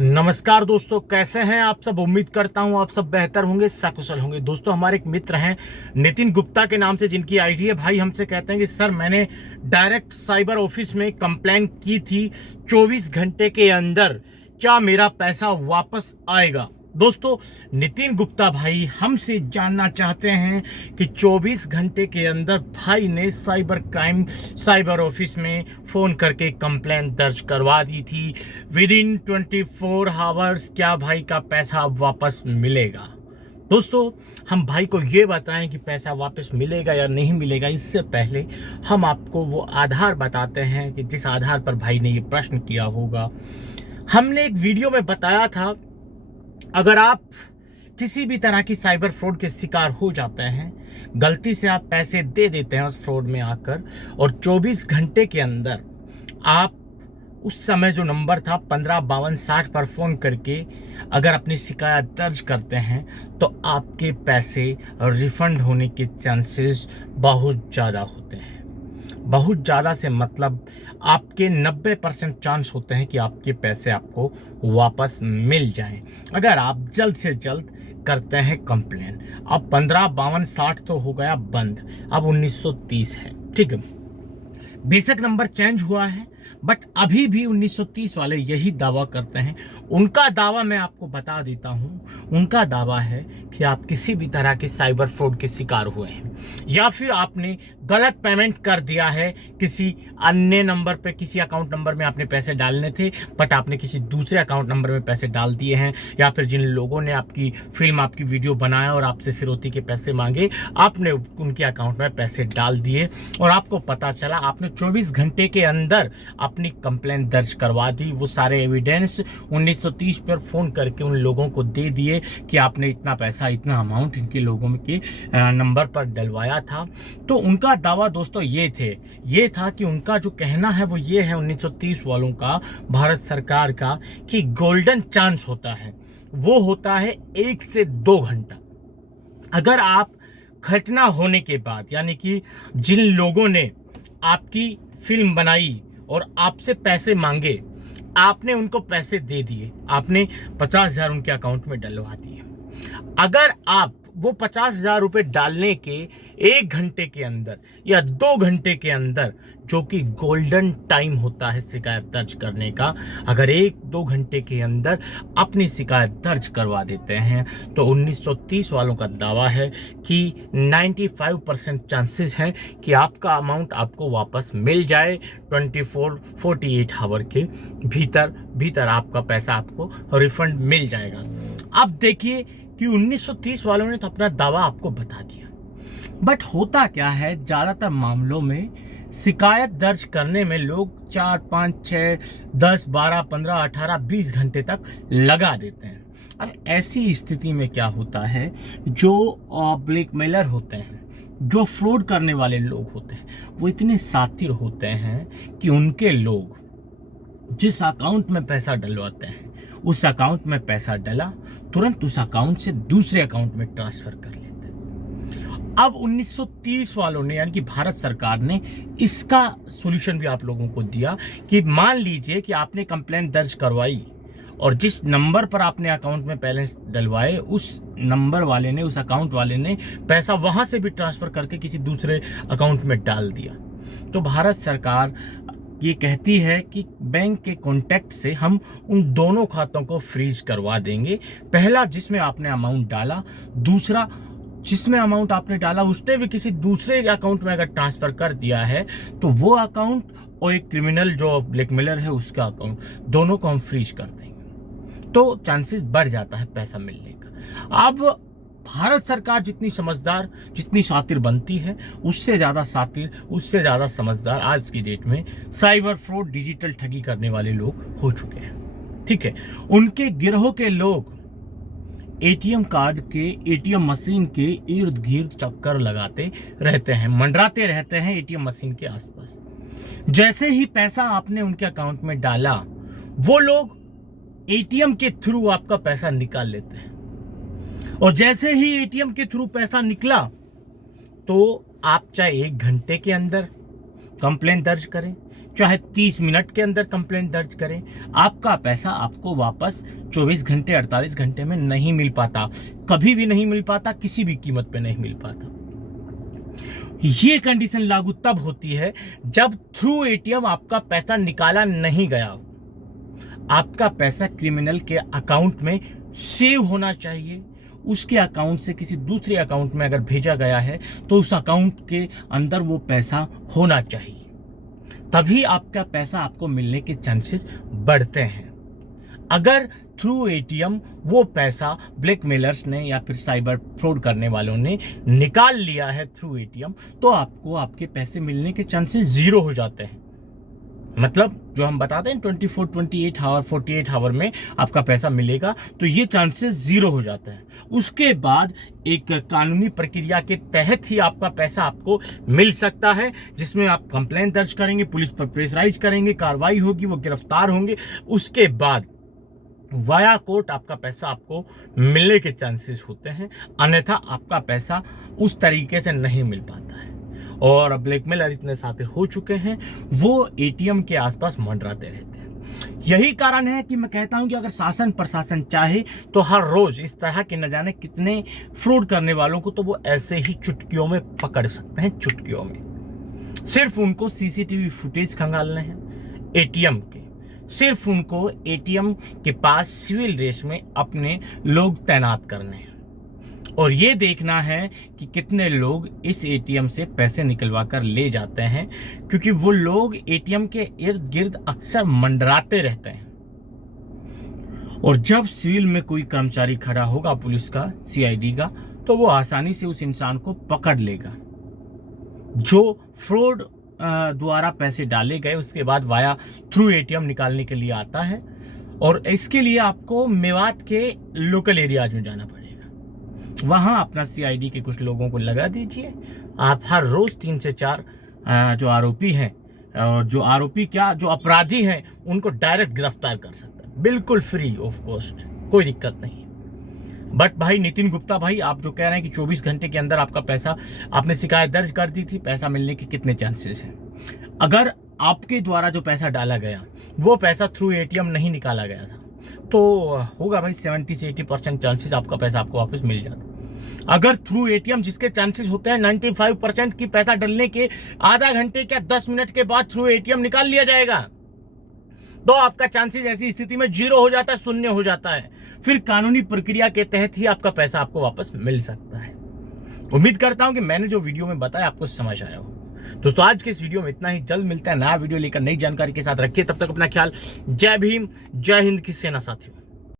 नमस्कार दोस्तों, कैसे हैं आप सब। उम्मीद करता हूं आप सब बेहतर होंगे, सकुशल होंगे। दोस्तों, हमारे एक मित्र हैं नितिन गुप्ता के नाम से, जिनकी आईडी है। भाई हमसे कहते हैं कि सर, मैंने डायरेक्ट साइबर ऑफिस में कंप्लेन की थी 24 घंटे के अंदर, क्या मेरा पैसा वापस आएगा। दोस्तों, नितिन गुप्ता भाई हमसे जानना चाहते हैं कि 24 घंटे के अंदर भाई ने साइबर ऑफिस में फोन करके कंप्लेंट दर्ज करवा दी थी। विद इन 24 आवर्स क्या भाई का पैसा वापस मिलेगा। दोस्तों, हम भाई को ये बताएं कि पैसा वापस मिलेगा या नहीं मिलेगा, इससे पहले हम आपको वो आधार बताते हैं कि जिस आधार पर भाई ने ये प्रश्न किया होगा। हमने एक वीडियो में बताया था, अगर आप किसी भी तरह की साइबर फ्रॉड के शिकार हो जाते हैं, गलती से आप पैसे दे देते हैं उस फ्रॉड में आकर, और 24 घंटे के अंदर आप उस समय जो नंबर था 155260 पर फोन करके अगर अपनी शिकायत दर्ज करते हैं, तो आपके पैसे रिफंड होने के चांसेस बहुत ज़्यादा होते हैं। बहुत ज़्यादा से मतलब आपके 90% चांस होते हैं कि आपके पैसे आपको वापस मिल जाएं, अगर आप जल्द से जल्द करते हैं कंप्लेन। अब 155260 तो हो गया बंद, अब 1930 है। ठीक है, बेशक नंबर चेंज हुआ है, बट अभी भी 1930 वाले यही दावा करते हैं। उनका दावा मैं आपको बता देता हूं। उनका दावा है कि आप किसी भी तरह के साइबर फ्रॉड के शिकार हुए हैं, या फिर आपने गलत पेमेंट कर दिया है किसी अन्य नंबर पे। किसी अकाउंट नंबर में आपने पैसे डालने थे, बट आपने किसी दूसरे अकाउंट नंबर में पैसे डाल दिए हैं, या फिर जिन लोगों ने आपकी फिल्म, आपकी वीडियो बनाया और आपसे फिरौती के पैसे मांगे, आपने उनके अकाउंट में पैसे डाल दिए, और आपको पता चला। आपने 24 घंटे के अंदर अपनी कंप्लेंट दर्ज करवा दी। वो सारे एविडेंस 1930 पर फोन करके उन लोगों को दे दिए कि आपने इतना पैसा, इतना अमाउंट इनके लोगों के नंबर पर डलवाया था। तो उनका दावा दोस्तों ये था कि उनका जो कहना है वो ये है 1930 वालों का, भारत सरकार का, कि गोल्डन चांस होता है, वो होता है 1 से 2 घंटा। अगर आप घटना होने के बाद, यानी कि जिन लोगों ने आपकी फिल्म बनाई और आपसे पैसे मांगे, आपने उनको पैसे दे दिए, आपने 50,000 उनके अकाउंट में डलवा दिए। अगर आप वो 50,000 रुपए डालने के 1 घंटे के अंदर या 2 घंटे के अंदर, जो कि गोल्डन टाइम होता है शिकायत दर्ज करने का, अगर 1-2 घंटे के अंदर अपनी शिकायत दर्ज करवा देते हैं, तो 1930 वालों का दावा है कि 95% चांसेस हैं कि आपका अमाउंट आपको वापस मिल जाए। 24-48 आवर के भीतर आपका पैसा आपको रिफंड मिल जाएगा। अब देखिए कि 1930 वालों ने तो अपना दावा आपको बता दिया, बट होता क्या है, ज्यादातर मामलों में शिकायत दर्ज करने में लोग 4, 5, 6, 10, 12, 15, 18, 20 घंटे तक लगा देते हैं। अब ऐसी स्थिति में क्या होता है, जो ब्लैकमेलर होते हैं, जो फ्रॉड करने वाले लोग होते हैं, वो इतने शातिर होते हैं कि उनके लोग जिस अकाउंट में पैसा डलवाते हैं, उस अकाउंट में पैसा डला, तुरंत उस अकाउंट से दूसरे अकाउंट में ट्रांसफर कर लेते हैं। अब 1930 वालों ने, यानी कि भारत सरकार ने, इसका सॉल्यूशन भी आप लोगों को दिया कि मान लीजिए कि आपने कंप्लेंट दर्ज करवाई, और जिस नंबर पर आपने अकाउंट में बैलेंस डलवाए, उस नंबर वाले ने, उस अकाउंट वाले ने पैसा वहां से भी ट्रांसफर करके किसी दूसरे अकाउंट में डाल दिया। तो भारत सरकार ये कहती है कि बैंक के कॉन्टैक्ट से हम उन दोनों खातों को फ्रीज करवा देंगे। पहला जिसमें आपने अमाउंट डाला, दूसरा जिसमें अमाउंट आपने डाला उसने भी किसी दूसरे अकाउंट में अगर ट्रांसफर कर दिया है, तो वो अकाउंट और एक क्रिमिनल जो ब्लैकमेलर है उसका अकाउंट, दोनों को हम फ्रीज कर देंगे। तो चांसेस बढ़ जाता है पैसा मिलने का। अब भारत सरकार जितनी समझदार, जितनी शातिर बनती है, उससे ज्यादा शातिर, उससे ज्यादा समझदार आज की डेट में साइबर फ्रॉड, डिजिटल ठगी करने वाले लोग हो चुके हैं। ठीक है, उनके गिरोह के लोग एटीएम कार्ड के, एटीएम मशीन के इर्द गिर्द चक्कर लगाते रहते हैं, मंडराते रहते हैं एटीएम मशीन के आसपास। जैसे ही पैसा आपने उनके अकाउंट में डाला, वो लोग एटीएम के थ्रू आपका पैसा निकाल लेते हैं, और जैसे ही एटीएम के थ्रू पैसा निकला, तो आप चाहे 1 घंटे के अंदर कंप्लेंट दर्ज करें चाहे 30 मिनट के अंदर कंप्लेंट दर्ज करें, आपका पैसा आपको वापस 24 घंटे 48 घंटे में नहीं मिल पाता, कभी भी नहीं मिल पाता, किसी भी कीमत पे नहीं मिल पाता। ये कंडीशन लागू तब होती है जब थ्रू एटीएम आपका पैसा निकाला नहीं गया हो। आपका पैसा क्रिमिनल के अकाउंट में सेव होना चाहिए, उसके अकाउंट से किसी दूसरे अकाउंट में अगर भेजा गया है तो उस अकाउंट के अंदर वो पैसा होना चाहिए, तभी आपका पैसा आपको मिलने के चांसेस बढ़ते हैं। अगर थ्रू एटीएम वो पैसा ब्लैकमेलर्स ने या फिर साइबर फ्रॉड करने वालों ने निकाल लिया है थ्रू एटीएम, तो आपको आपके पैसे मिलने के चांसेस जीरो हो जाते हैं। मतलब जो हम बताते हैं 24, 28 आवर 48 आवर में आपका पैसा मिलेगा, तो ये चांसेस जीरो हो जाते हैं। उसके बाद एक कानूनी प्रक्रिया के तहत ही आपका पैसा आपको मिल सकता है, जिसमें आप कंप्लेंट दर्ज करेंगे, पुलिस पर प्रेशराइज करेंगे, कार्रवाई होगी, वो गिरफ्तार होंगे, उसके बाद वाया कोर्ट आपका पैसा आपको मिलने के चांसेस होते हैं, अन्यथा आपका पैसा उस तरीके से नहीं मिल पाता है। और ब्लैकमेलर इतने साथे हो चुके हैं, वो एटीएम के आसपास मंडराते रहते हैं। यही कारण है कि मैं कहता हूं कि अगर शासन प्रशासन चाहे तो हर रोज इस तरह के न जाने कितने फ्रॉड करने वालों को तो वो ऐसे ही चुटकियों में पकड़ सकते हैं, चुटकियों में। सिर्फ उनको सीसीटीवी फुटेज खंगालने हैं एटीएम के, सिर्फ उनको एटीएम के पास सिविल ड्रेस में अपने लोग तैनात करने हैं और ये देखना है कि कितने लोग इस एटीएम से पैसे निकलवा कर ले जाते हैं, क्योंकि वो लोग एटीएम के इर्द गिर्द अक्सर मंडराते रहते हैं। और जब सिविल में कोई कर्मचारी खड़ा होगा पुलिस का, सीआईडी का, तो वो आसानी से उस इंसान को पकड़ लेगा जो फ्रॉड द्वारा पैसे डाले गए उसके बाद वाया थ्रू एटीएम निकालने के लिए आता है। और इसके लिए आपको मेवात के लोकल एरियाज में जाना पड़ेगा, वहां अपना सीआईडी के कुछ लोगों को लगा दीजिए। आप हर रोज 3 से 4 जो आरोपी हैं, और जो आरोपी क्या जो अपराधी हैं, उनको डायरेक्ट गिरफ्तार कर सकते हैं, बिल्कुल फ्री ऑफ कॉस्ट, कोई दिक्कत नहीं। बट भाई नितिन गुप्ता भाई, आप जो कह रहे हैं कि 24 घंटे के अंदर आपका पैसा, आपने शिकायत दर्ज कर दी थी, पैसा मिलने के कितने चांसेस हैं? अगर आपके द्वारा जो पैसा डाला गया वो पैसा थ्रू एटीएम नहीं निकाला गया था, तो होगा भाई 70 से 80% चांसेस आपका पैसा आपको वापस मिल जाता। अगर थ्रू एटीएम जिसके चांसेस होते हैं 95% की पैसा डलने के आधा घंटे या 10 मिनट के बाद थ्रू एटीएम निकाल लिया जाएगा, तो आपका चांसेस ऐसी स्थिति में जीरो हो जाता है, शून्य हो जाता है। फिर कानूनी प्रक्रिया के तहत ही आपका पैसा आपको वापस मिल सकता है। उम्मीद करता हूं कि मैंने जो वीडियो में बताया आपको समझ आया हो। दोस्तों आज के इस वीडियो में इतना ही, जल्द मिलता है नया वीडियो लेकर नई जानकारी के साथ। रखिए तब तक अपना ख्याल। जय भीम, जय हिंद की सेना साथियों।